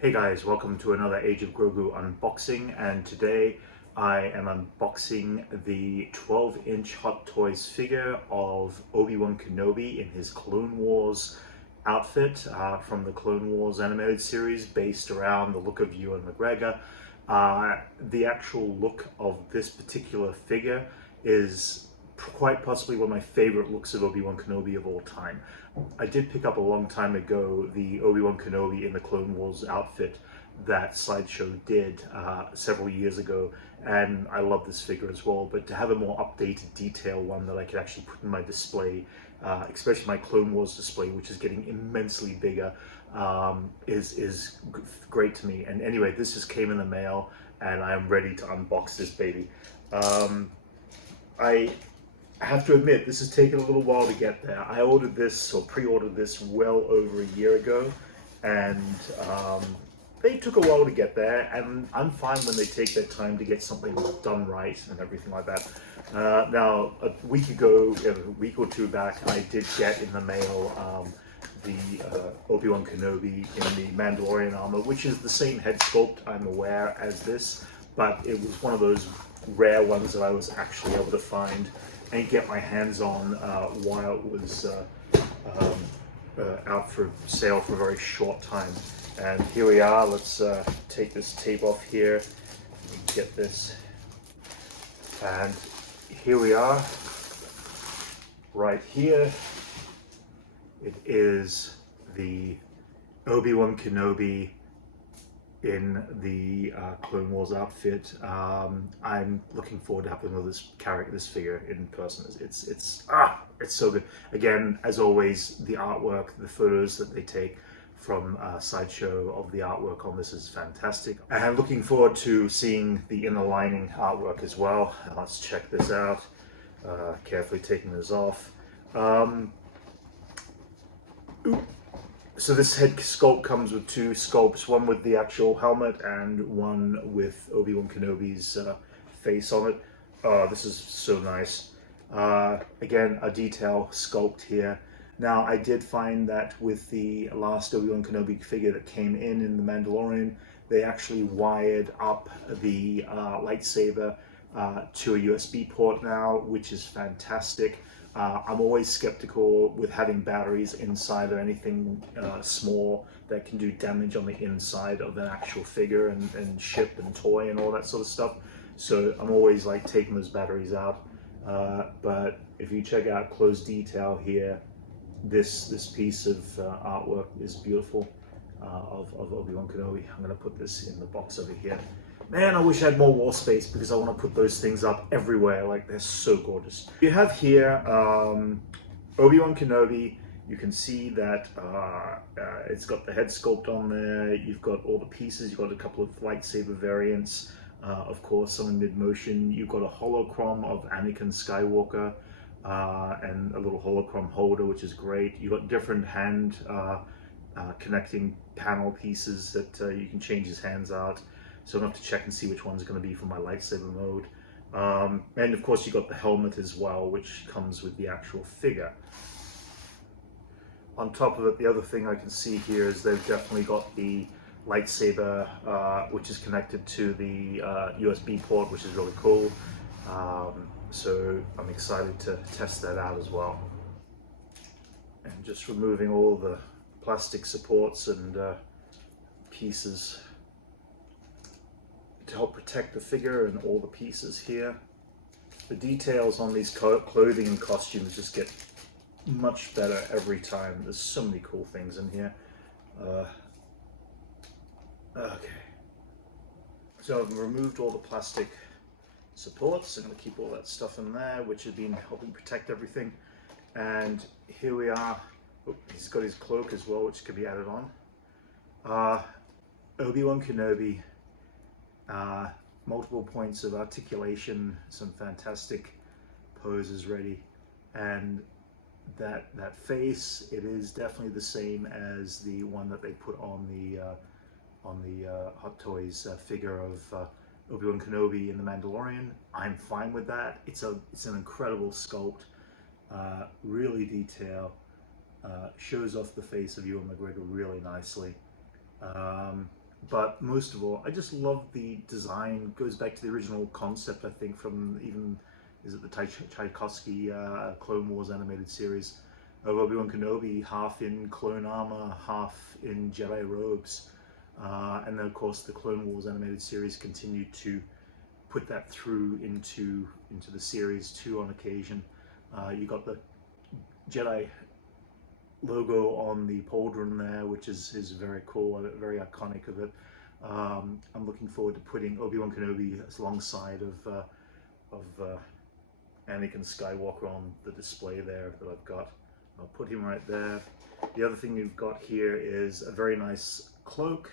Hey guys, welcome to another Age of Grogu unboxing, and today I am unboxing the 12-inch Hot Toys figure of Obi Wan Kenobi in his Clone Wars outfit from the Clone Wars animated series based around the look of Ewan McGregor. The actual look of this particular figure is quite possibly one of my favorite looks of Obi Wan Kenobi of all time. I did pick up a long time ago the Obi Wan Kenobi in the Clone Wars outfit that Sideshow did several years ago, and I love this figure as well. But to have a more updated detail one that I could actually put in my display, especially my Clone Wars display, which is getting immensely bigger, is great to me. And anyway, this just came in the mail, and I am ready to unbox this baby. I have to admit, this has taken a little while to get there. I ordered this, or pre-ordered this, well over a year ago, and they took a while to get there, and I'm fine when they take their time to get something done right and everything like that. Now, a week ago, a week or two back, I did get in the mail the Obi-Wan Kenobi in the Mandalorian armor, which is the same head sculpt, I'm aware, as this, but it was one of those rare ones that I was actually able to find and get my hands on while it was out for sale for a very short time. And here we are. Let's take this tape off here and get this. And here we are. Right here, it is the Obi-Wan Kenobi in the Clone Wars outfit. I'm looking forward to having this figure in person. It's so good. Again, as always, the artwork, the photos that they take from Sideshow of the artwork on this is fantastic. And I'm looking forward to seeing the inner lining artwork as well. Let's check this out. Carefully taking this off. So this head sculpt comes with two sculpts, one with the actual helmet and one with Obi-Wan Kenobi's face on it. Oh, this is so nice. Again, a detail sculpt here. Now, I did find that with the last Obi-Wan Kenobi figure that came in The Mandalorian, they actually wired up the lightsaber to a USB port now, which is fantastic. I'm always skeptical with having batteries inside or anything small that can do damage on the inside of an actual figure and ship and toy and all that sort of stuff. So I'm always like taking those batteries out. But if you check out close detail here, this piece of artwork is beautiful of Obi-Wan Kenobi. I'm going to put this in the box over here. Man, I wish I had more wall space because I want to put those things up everywhere. Like, they're so gorgeous. You have here Obi-Wan Kenobi. You can see that it's got the head sculpt on there. You've got all the pieces. You've got a couple of lightsaber variants. Of course, some in mid-motion. You've got a holochrome of Anakin Skywalker and a little holochrome holder, which is great. You've got different hand connecting panel pieces that you can change his hands out. So I'm going to have to check and see which one's going to be for my lightsaber mode. And of course you got the helmet as well, which comes with the actual figure. On top of it, the other thing I can see here is they've definitely got the lightsaber, which is connected to the USB port, which is really cool. So I'm excited to test that out as well. And just removing all the plastic supports and pieces to help protect the figure and all the pieces here. The details on these clothing and costumes just get much better every time. There's so many cool things in here. Okay. So I've removed all the plastic supports. I'm going to keep all that stuff in there, which has been helping protect everything. And here we are. Oh, he's got his cloak as well, which can be added on. Obi-Wan Kenobi. Multiple points of articulation, some fantastic poses ready, and that face, it is definitely the same as the one that they put on the Hot Toys figure of Obi-Wan Kenobi in The Mandalorian. I'm fine with that. It's an incredible sculpt, really detailed, shows off the face of Ewan McGregor really nicely. But most of all, I just love the design. Goes back to the original concept, I think, from even, is it the Tchaikovsky Clone Wars animated series of Obi-Wan Kenobi, half in clone armor, half in Jedi robes. And then, of course, the Clone Wars animated series continued to put that through into the series too on occasion. You got the Jedi logo on the pauldron there, which is very cool, very iconic of it. I'm looking forward to putting Obi-Wan Kenobi alongside of Anakin Skywalker on the display there that I've got. I'll put him right there. The other thing you've got here is a very nice cloak,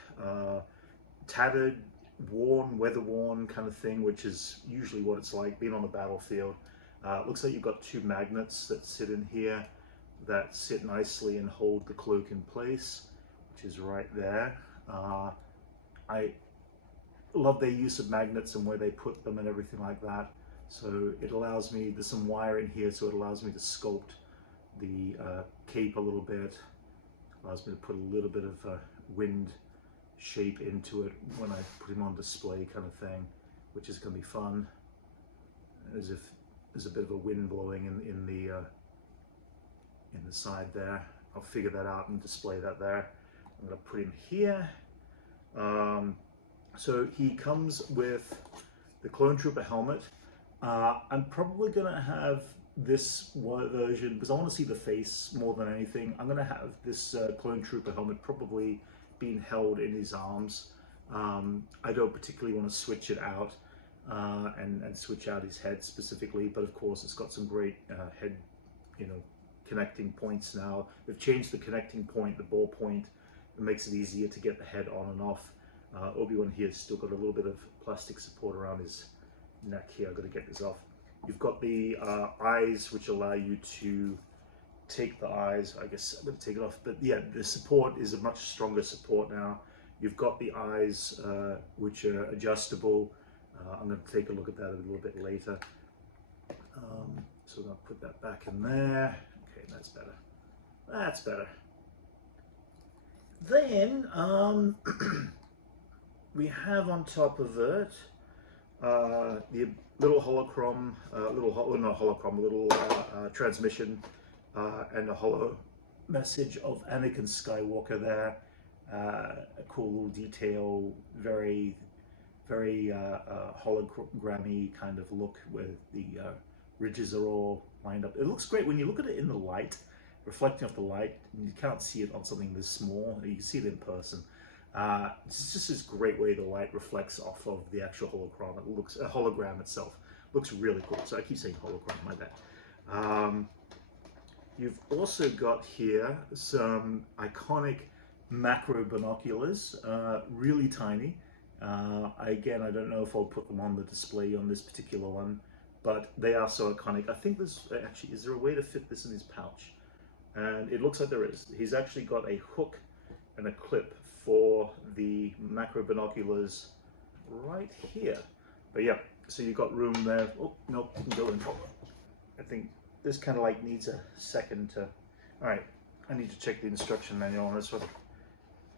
tattered, worn, weather-worn kind of thing, which is usually what it's like being on the battlefield. Looks like you've got two magnets that sit in here that sit nicely and hold the cloak in place, which is right there. I love their use of magnets and where they put them and everything like that. So it allows me, there's some wire in here, so it allows me to sculpt the cape a little bit. Allows me to put a little bit of wind shape into it when I put him on display, kind of thing, which is going to be fun. As if there's a bit of a wind blowing in the side there. I'll figure that out and display that there. I'm going to put him here. So he comes with the Clone Trooper helmet. I'm probably going to have this version, because I want to see the face more than anything. I'm going to have this Clone Trooper helmet probably being held in his arms. I don't particularly want to switch it out and switch out his head specifically, but of course it's got some great head, connecting points now. They've changed the connecting point, the ball point. It makes it easier to get the head on and off. Obi-Wan here's still got a little bit of plastic support around his neck here. I've got to get this off. You've got the eyes, which allow you to take the eyes. I guess I'm going to take it off, but yeah, the support is a much stronger support now. You've got the eyes, which are adjustable. I'm going to take a look at that a little bit later. So I'm going to put that back in there. Okay, that's better. That's better. Then we have on top of it the little holochrome, little transmission and a holo message of Anakin Skywalker there. A cool little detail, very hologrammy kind of look where the ridges are all lined up. It looks great when you look at it in the light, reflecting off the light, and you can't see it on something this small. You can see it in person. It's just this great way the light reflects off of the actual hologram. It looks, a hologram itself looks really cool. So I keep saying hologram, my bad. You've also got here some iconic macro binoculars, really tiny. Again, I don't know if I'll put them on the display on this particular one, but they are so iconic. I think there's actually, is there a way to fit this in his pouch? And it looks like there is. He's actually got a hook and a clip for the macro binoculars right here. But yeah, so you've got room there. Oh, no, you can go in. I think this kind of like needs a second to, all right, I need to check the instruction manual on this one.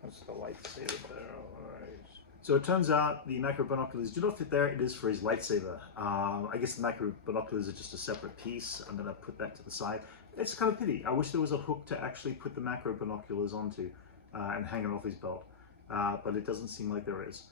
That's the lightsaber there, all right. So it turns out the macro binoculars do not fit there. It is for his lightsaber. I guess the macro binoculars are just a separate piece. I'm gonna put that to the side. It's kind of pity. I wish there was a hook to actually put the macro binoculars onto and hang it off his belt. But it doesn't seem like there is.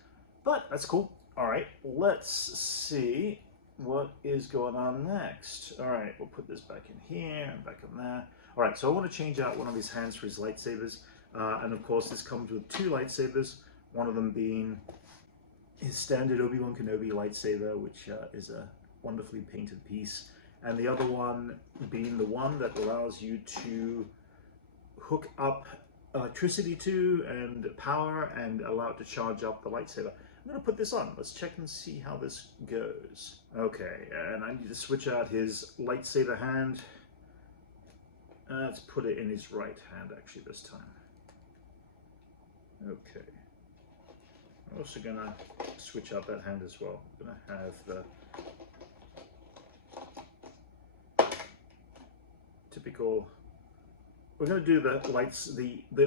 But that's cool. All right, let's see what is going on next. All right, we'll put this back in here and back in there. All right, so I want to change out one of his hands for his lightsabers. And of course, this comes with two lightsabers, one of them being his standard Obi Wan Kenobi lightsaber, which is a wonderfully painted piece, and the other one being the one that allows you to hook up electricity to and power and allow it to charge up the lightsaber. I'm going to put this on. Let's check and see how this goes. Okay, and I need to switch out his lightsaber hand. Let's put it in his right hand actually this time. Okay. I'm also going to switch out that hand as well. I'm going to have the typical, we're going to do the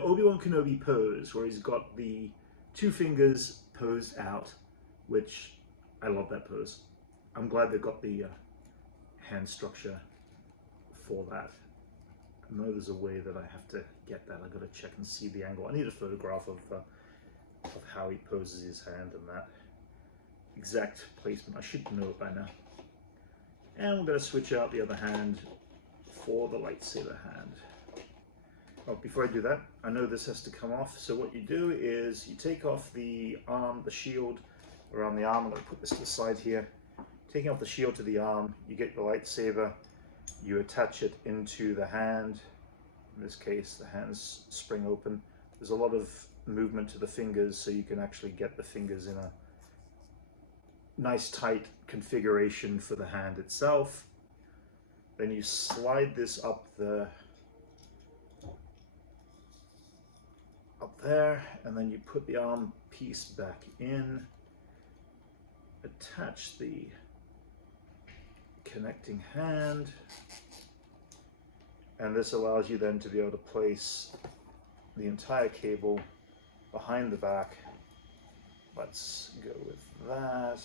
Obi Wan Kenobi pose where he's got the 2 fingers posed out, which I love that pose. I'm glad they've got the hand structure for that. I know there's a way that I have to get that. I got to check and see the angle. I need a photograph of how he poses his hand and that exact placement. I should know it by now. And we're going to switch out the other hand for the lightsaber hand. Oh, before I do that, I know this has to come off. So what you do is you take off the arm, the shield around the arm. I'm going to put this to the side here. Taking off the shield to the arm, you get the lightsaber, you attach it into the hand. In this case, the hands spring open. There's a lot of movement to the fingers, so you can actually get the fingers in a nice tight configuration for the hand itself. Then you slide this up there, and then you put the arm piece back in, attach the connecting hand, and this allows you then to be able to place the entire cable behind the back. Let's go with that.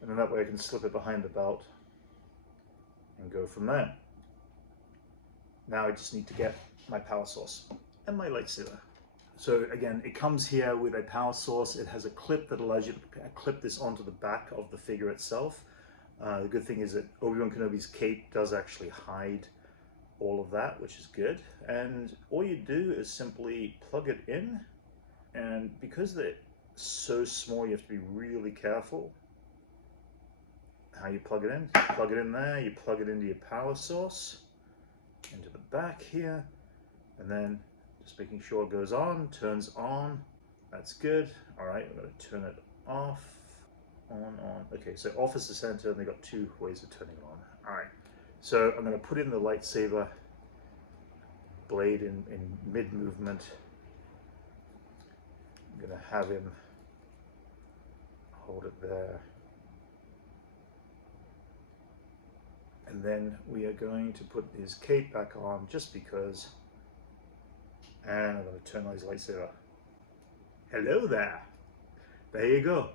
And then that way I can slip it behind the belt and go from there. Now I just need to get my power source and my lightsaber. So again, it comes here with a power source. It has a clip that allows you to clip this onto the back of the figure itself. The good thing is that Obi Wan Kenobi's cape does actually hide all of that, which is good. And all you do is simply plug it in. And because they're so small, you have to be really careful how you plug it in. You plug it in there, you plug it into your power source, into the back here, and then just making sure it goes on, turns on. That's good. All right, I'm going to turn it off, on. Okay, so off is the center, and they've got 2 ways of turning it on. All right, so I'm going to put in the lightsaber blade in mid-movement. I'm going to have him hold it there. And then we are going to put his cape back on just because. And I'm going to turn on his lightsaber. Hello there. There you go.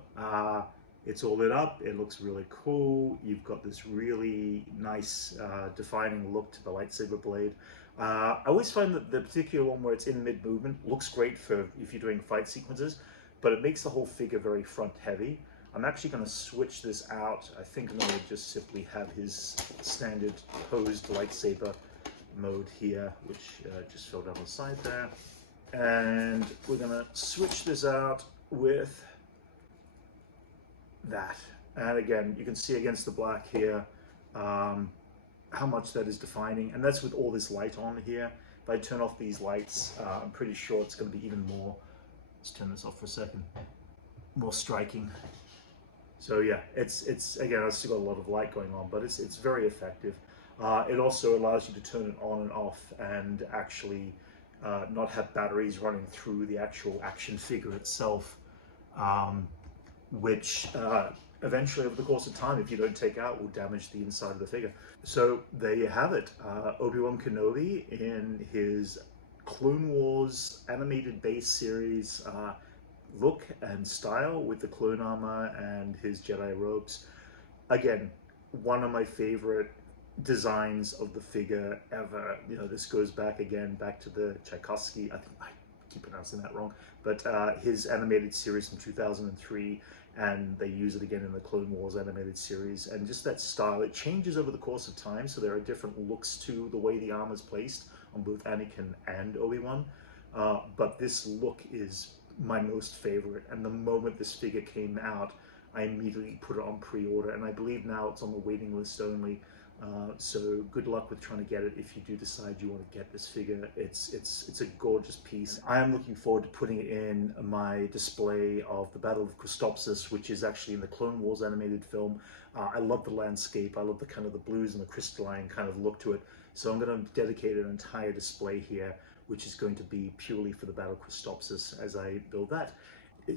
It's all lit up. It looks really cool. You've got this really nice defining look to the lightsaber blade. I always find that the particular one where it's in mid-movement looks great for if you're doing fight sequences, but it makes the whole figure very front heavy. I'm actually going to switch this out. I think I'm going to just simply have his standard posed lightsaber mode here, which just fell down the side there. And we're going to switch this out with that. And again, you can see against the black here how much that is defining. And that's with all this light on here. If I turn off these lights, I'm pretty sure it's going to be even more. Let's turn this off for a second. More striking. So yeah, it's again, I've still got a lot of light going on, but it's very effective. It also allows you to turn it on and off and actually not have batteries running through the actual action figure itself, which eventually over the course of time, if you don't take out, will damage the inside of the figure. So there you have it. Obi Wan Kenobi in his Clone Wars animated base series look and style with the clone armor and his Jedi robes. Again, one of my favorite designs of the figure ever. You know, this goes back to the Tchaikovsky, I think I keep pronouncing that wrong, but his animated series from 2003, and they use it again in the Clone Wars animated series. And just that style, it changes over the course of time, so there are different looks to the way the armor is placed on both Anakin and Obi-Wan. But this look is my most favorite, and the moment this figure came out, I immediately put it on pre-order, and I believe now it's on the waiting list only. So good luck with trying to get it if you do decide you want to get this figure. It's a gorgeous piece. I am looking forward to putting it in my display of the Battle of Christopsis, which is actually in the Clone Wars animated film. I love the landscape. I love the kind of the blues and the crystalline kind of look to it. So I'm going to dedicate an entire display here, which is going to be purely for the Battle of Christopsis as I build that.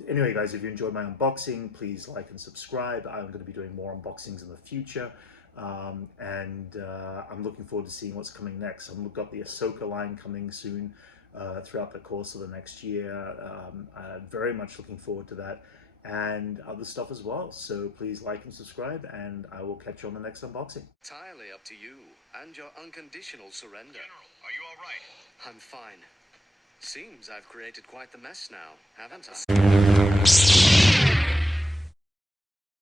Anyway, guys, if you enjoyed my unboxing, please like and subscribe. I'm going to be doing more unboxings in the future. I'm looking forward to seeing what's coming next. I've got the Ahsoka line coming soon. throughout the course of the next year. Very much looking forward to that, and other stuff as well. So please like and subscribe, and I will catch you on the next unboxing. Entirely up to you and your unconditional surrender. General, are you all right? I'm fine. Seems I've created quite the mess now, haven't I?